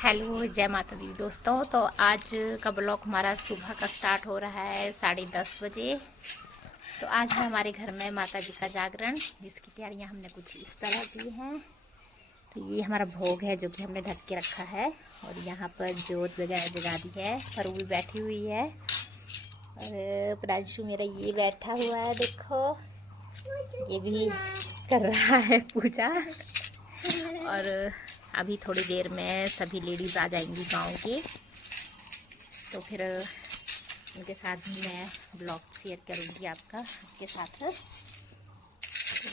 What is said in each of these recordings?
Hello, जय माता दी दोस्तों। तो आज का ब्लॉग हमारा सुबह का स्टार्ट हो रहा है 10:30 बजे। तो आज है हमारे घर में माता जी का जागरण, जिसकी तैयारियां हमने कुछ इस तरह की हैं। तो ये हमारा भोग है जो कि हमने ढक के रखा है, और यहाँ पर जोत वगैरह जगा दी है। फरू भी बैठी हुई है, और प्रांशु मेरा ये बैठा हुआ है, देखो ये भी कर रहा है पूजा। और अभी थोड़ी देर में सभी लेडीज़ आ जाएंगी गांव की, तो फिर उनके साथ भी मैं ब्लॉग शेयर करूंगी आपका उसके साथ। तो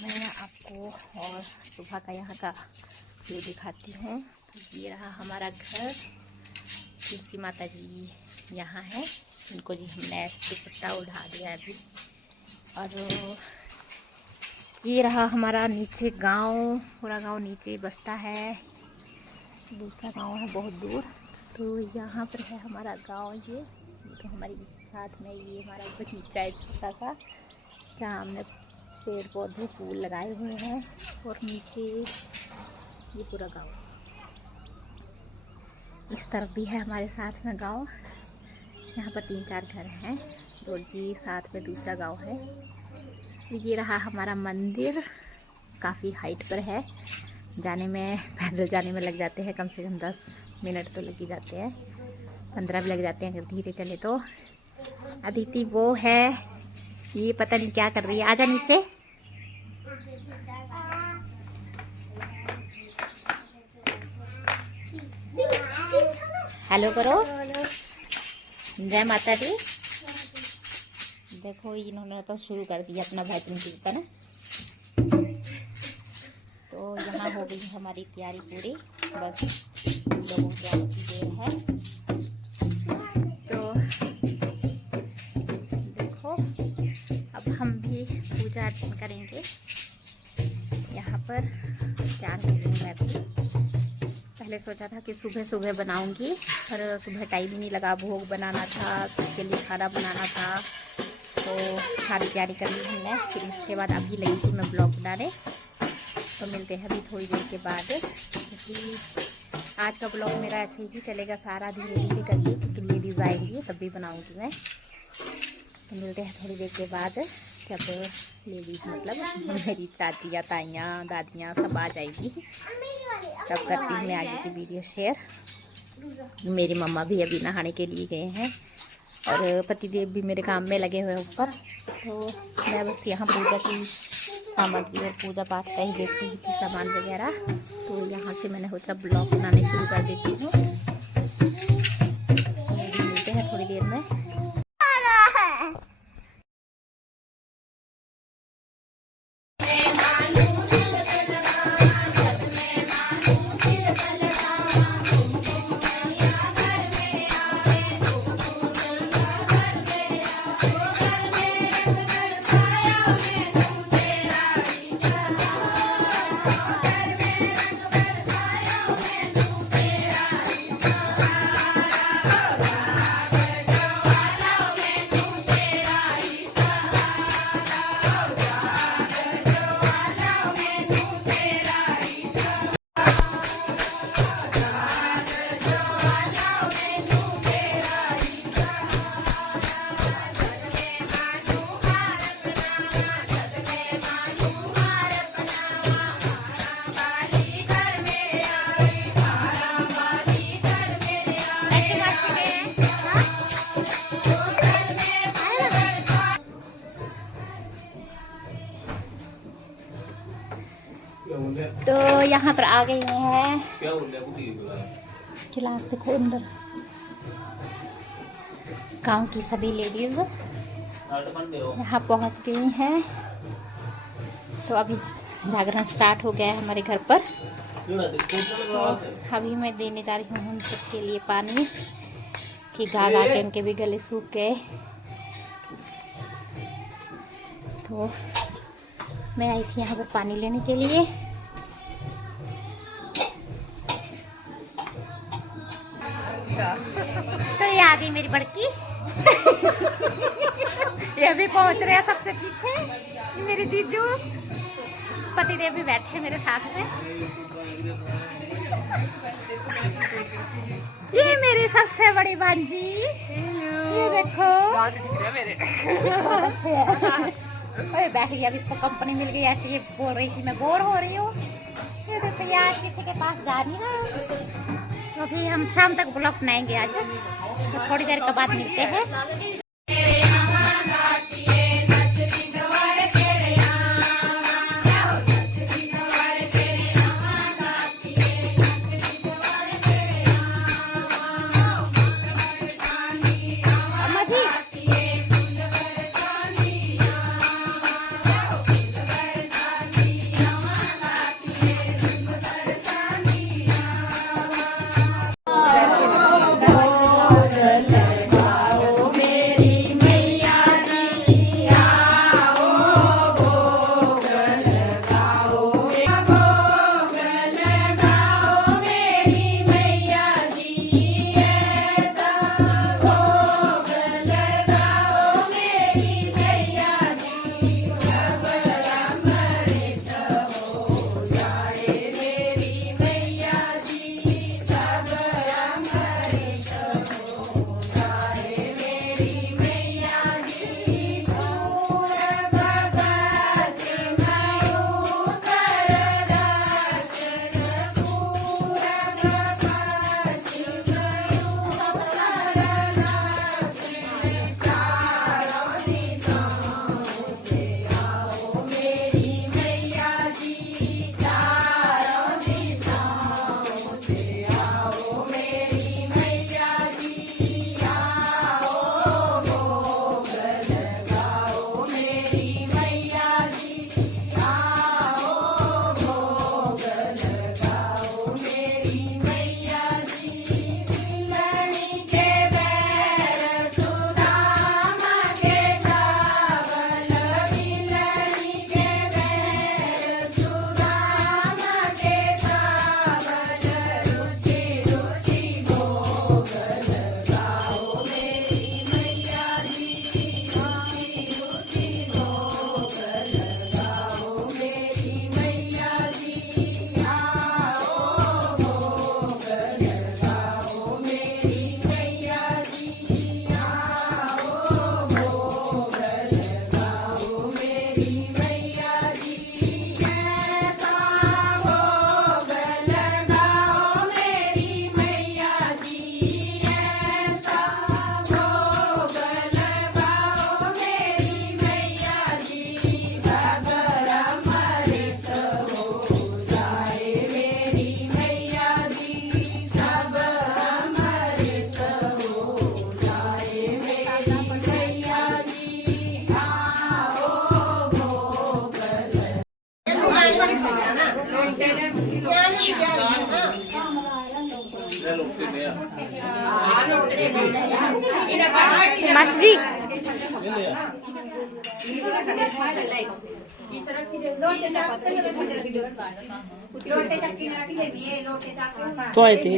मैं आपको और सुबह का यहाँ का व्यू दिखाती हूँ। तो ये रहा हमारा घर, तुलसी माता जी यहाँ है, उनको जी हमने ऐसे पत्ता उठा दिया अभी। और ये रहा हमारा नीचे गांव, पूरा गांव नीचे बसता है, दूसरा गांव है बहुत दूर। तो यहाँ पर है हमारा गांव। ये तो हमारी साथ में ये हमारा बगीचा है छोटा सा, जहाँ हमने पेड़ पौधे फूल लगाए हुए हैं। और नीचे ये पूरा गांव, इस तरफ भी है हमारे साथ में गांव। यहाँ पर 3-4 घर हैं, दो जी साथ में दूसरा गांव है। ये रहा हमारा मंदिर, काफ़ी हाइट पर है, जाने में पैदल जाने में लग जाते हैं कम से कम 10 मिनट तो लग ही जाते हैं, 15 भी लग जाते हैं अगर धीरे चले तो। अदिति वो है, ये पता नहीं क्या कर रही है, आजा नीचे। हेलो करो, जय माता दी। देखो इन्होंने तो शुरू कर दिया अपना भजन कीर्तन। तो यहाँ हो गई हमारी तैयारी पूरी, बस लोगों की आने की देर है। तो देखो अब हम भी पूजा अर्चन करेंगे यहाँ पर। तैयार हो गई मैं भी। पहले सोचा था कि सुबह सुबह बनाऊंगी, पर सुबह टाइम ही नहीं लगा, भोग बनाना था, सबके लिए खाना बनाना था, तो सारी तैयारी कर ली हमने। फिर इसके बाद अभी लगी थी मैं ब्लॉग बनाने। तो मिलते हैं अभी थोड़ी देर के बाद, क्योंकि आज का ब्लॉग मेरा ऐसे ही चलेगा सारा, धीरे धीरे करके, क्योंकि लेडीज़ आएंगी तब भी बनाऊंगी मैं। तो मिलते हैं थोड़ी देर के बाद, जब लेडीज़ मतलब मेरी चाचियाँ, ताइयाँ, दादियाँ सब आ जाएंगी, तब करती हूँ मैं आगे की वीडियो शेयर। मेरी मम्मा भी अभी नहाने के लिए गए हैं, और पतिदेव भी मेरे काम में लगे हुए हैं ऊपर। तो मैं बस यहाँ पूजा की सामग्री और पूजा पाठ का ही देखती थी, सामान वगैरह। तो यहाँ से मैंने सोचा ब्लॉग बनाने शुरू कर देती हूँ। मिलते हैं थोड़ी देर में। तो यहाँ पर आ गए हैं, गिलास देखो अंदर, गांव की सभी लेडीज यहाँ पहुँच गई हैं। तो अभी जागरण स्टार्ट हो गया है हमारे घर पर। तो अभी मैं देने जा रही हूँ उन सबके लिए पानी, कि गा गा के उनके भी गले सूख गए। तो मैं आई थी यहाँ पर पानी लेने के लिए। तो ये आ गई मेरी बड़की। ये भी पहुंच रहे हैं सबसे पीछे, मेरी जीजू। पतिदेव भी बैठे मेरे साथ में। ये मेरी सबसे बड़ी भांजी, ये देखो। अरे बैठ गई, अब इसको कंपनी मिल गई ऐसे। ये बोल रही थी मैं बोर हो रही हूँ। ये देखो यार, किसी के पास जा रही है। तो अभी हम शाम तक ब्लॉग बनाएंगे आज, तो थोड़ी देर के बाद मिलते हैं। मासी जी तो आए थे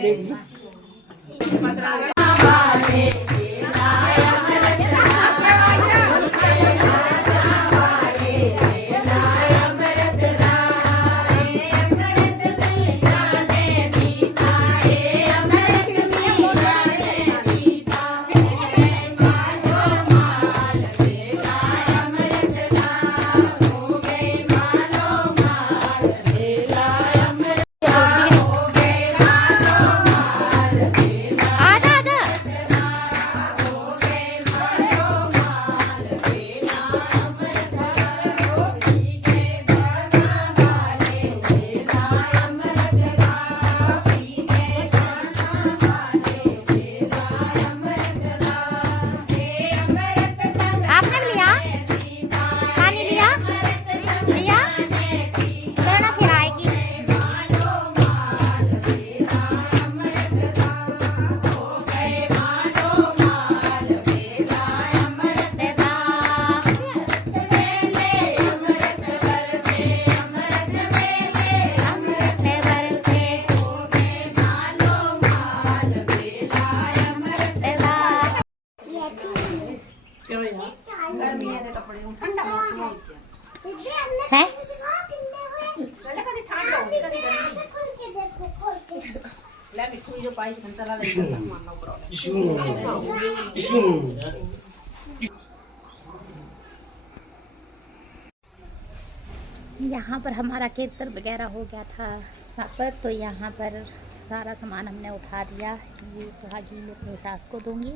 यहाँ पर हमारा कीर्तन वगैरह हो गया था स्थापित, तो यहाँ पर सारा सामान हमने उठा दिया। ये सुहागी मैं अपनी सास को दूँगी।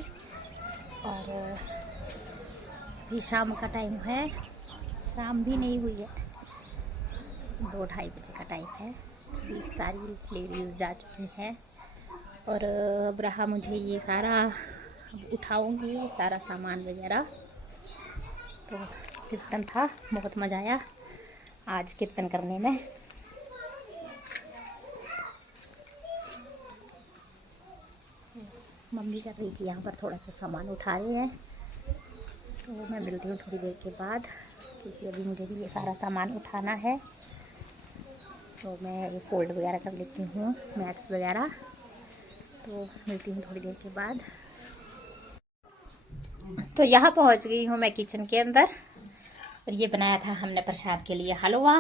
और भी शाम का टाइम है, शाम भी नहीं हुई है, 2-2:30 बजे का टाइम है। अभी सारी लेडीज़ जा चुकी हैं और अब रहा मुझे ये सारा उठाऊँगी, सारा सामान वगैरह। तो कीर्तन था, बहुत मज़ा आया आज कीर्तन करने में। मम्मी कर रही थी यहाँ पर थोड़ा सा सामान उठा रहे हैं, तो मैं मिलती हूँ थोड़ी देर के बाद, क्योंकि अभी मुझे भी ये सारा सामान उठाना है। तो मैं ये फोल्ड वगैरह कर लेती हूँ, मैट्स वगैरह। तो मिलती हूँ थोड़ी देर के बाद। तो यहाँ पहुँच गई हूँ मैं किचन के अंदर, और ये बनाया था हमने प्रसाद के लिए हलवा,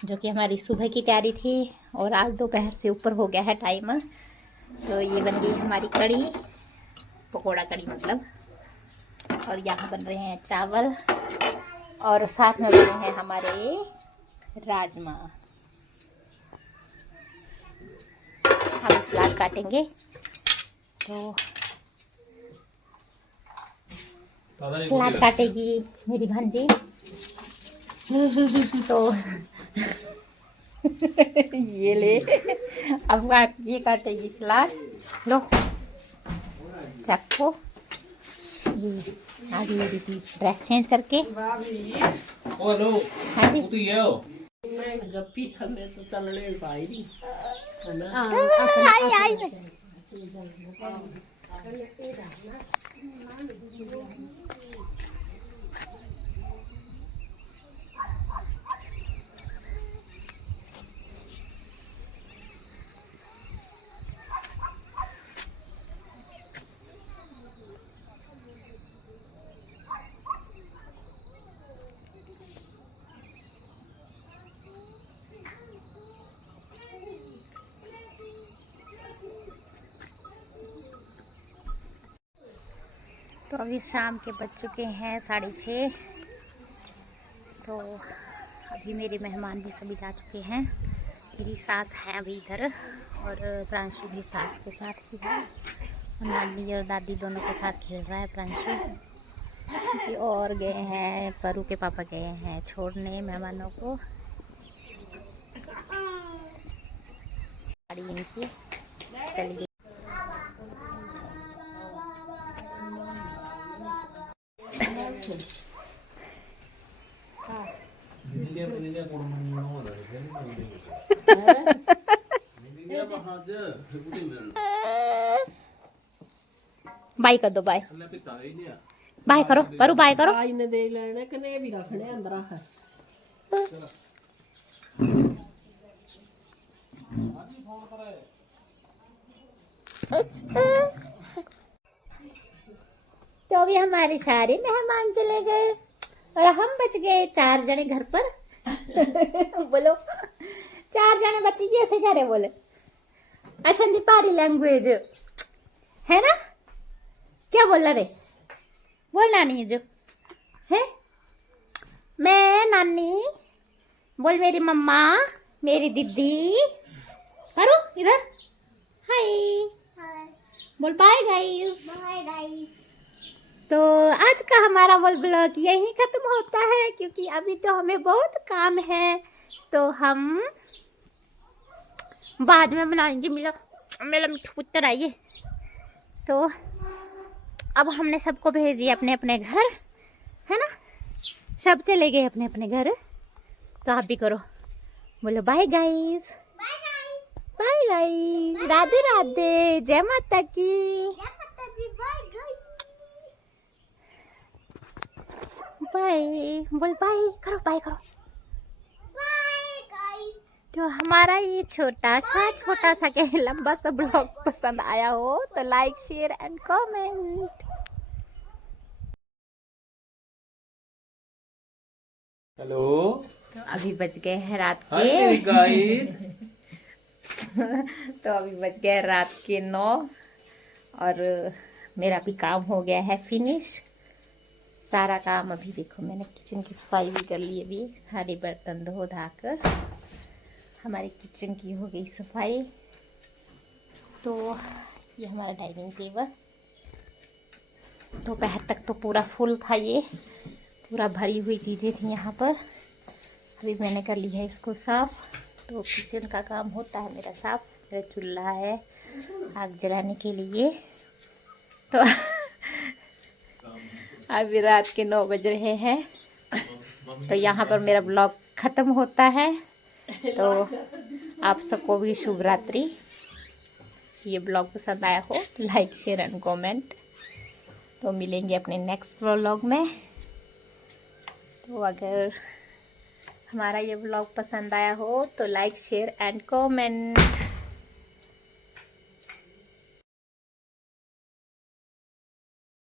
जो कि हमारी सुबह की तैयारी थी। और आज दोपहर से ऊपर हो गया है टाइम, तो ये बन गई हमारी कड़ी, पकोड़ा कड़ी मतलब। और यहाँ बन रहे हैं चावल, और साथ में बने हैं हमारे राजमा। हम सलाद काटेंगे, तो सलाद काटेगी मेरी भांजी। तो ये ले, अब ये काटेगी सलाद। लो चक्को। ये आ गई मेरी ड्रेस चेंज करके। हाँ जी, आई तो अभी शाम के बज चुके हैं 6:30। तो अभी मेरे मेहमान भी सभी जा चुके हैं। मेरी सास है अभी इधर, और प्रांशु भी सास के साथ ही है, और नानी और दादी दोनों के साथ खेल रहा है प्रांशु। और गए हैं, परू के पापा गए हैं छोड़ने मेहमानों को। गाड़ी इनकी चल गई। बाय कर दो, बाय बाय करो परू, बाय करो। तो अभी हमारे सारे मेहमान चले गए और हम बच गए 4 जने घर पर। बोलो 4 जने बच गए, ऐसे करे बोले। अच्छा नेपाली लैंग्वेज है ना, क्या बोल रहे, बोलना नहीं है जो है। मैं नानी बोल, मेरी मम्मा, मेरी दीदी। करो इधर, हाय बोल, बाय गाइस। Bye guys. तो आज का हमारा व्लॉग यहीं ख़त्म होता है, क्योंकि अभी तो हमें बहुत काम है, तो हम बाद में बनाएंगे। मेरा मिठू पुत्र आइए। तो अब हमने सबको भेज दिया अपने अपने घर, है ना, सब चले गए अपने अपने घर। तो आप भी करो, बोलो bye guys. Bye guys, Radhe Radhe, जय माता की। बाय बोल, बाय करो, बाय करो। तो हमारा ये छोटा सा के लंबा सा ब्लॉग पसंद आया हो तो like, share and comment. Hello, तो अभी बज गए हैं रात के तो अभी बज गए रात के 9 और मेरा भी काम हो गया है फिनिश। सारा काम अभी देखो मैंने किचन की सफाई भी कर ली। अभी सारे बर्तन धो धाकर हमारे किचन की हो गई सफाई। तो ये हमारा डाइनिंग टेबल दोपहर तक तो पूरा फुल था, ये पूरा भरी हुई चीज़ें थी यहाँ पर। अभी मैंने कर ली है इसको साफ़। तो किचन का काम होता है मेरा साफ़। मेरा चूल्हा है आग जलाने के लिए। तो अभी रात के 9 बज रहे हैं। तो यहाँ पर मेरा ब्लॉग ख़त्म होता है। तो आप सबको भी शुभ रात्रि। ये ब्लॉग पसंद आया हो तो लाइक शेयर एंड कमेंट। तो मिलेंगे अपने नेक्स्ट ब्लॉग में। तो अगर हमारा ये ब्लॉग पसंद आया हो तो लाइक शेयर एंड कमेंट।